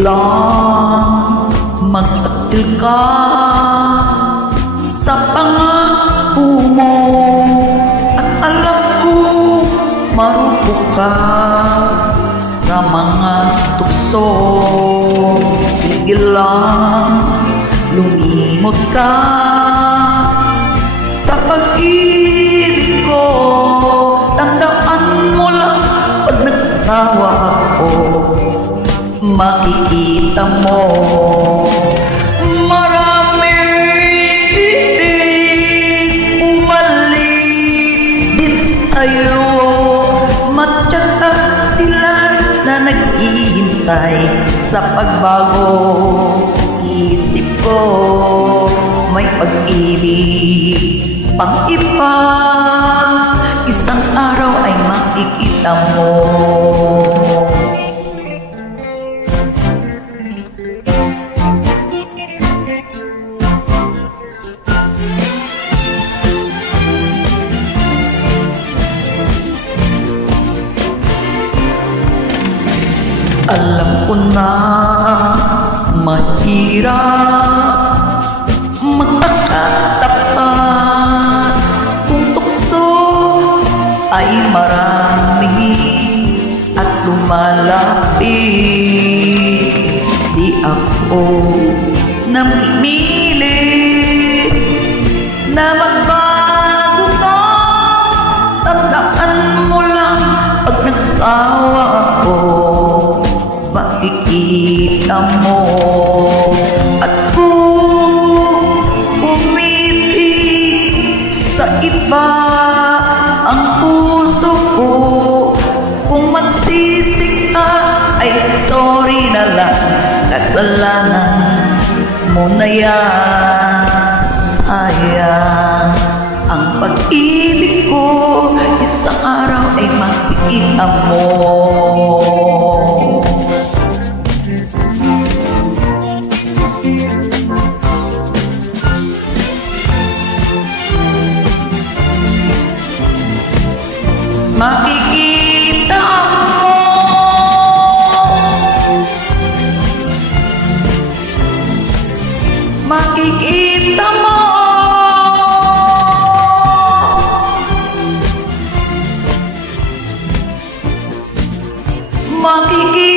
lang magtaksil ka sa pangako mo, at alam ko marupok ka sa mga tukso. Sige lang, lumimot ka sa pag-ibig ko. Tandaan mo lang, pag nagsawa ako, makikita mo maraming ibig umalit din sa'yo. Matyaga sila na naghihintay sa pagbago. Isip ko may pag-ibig pang iba, isang araw ay makikita mo. Alam ko na mahirap magpakatapat kung tukso ay marami at lumalapit. Di ako namimili na magbago ka. Tandaan mo lang, pag nagsawa ako, makikita mo. At kung umibig sa iba ang puso ko, kung magsisik ka, ay sorry na lang, kasalanan mo na yan. Sayang ang pag-ibig ko, isang araw ay makikita mo. Makikita mo, makikita mo, makikita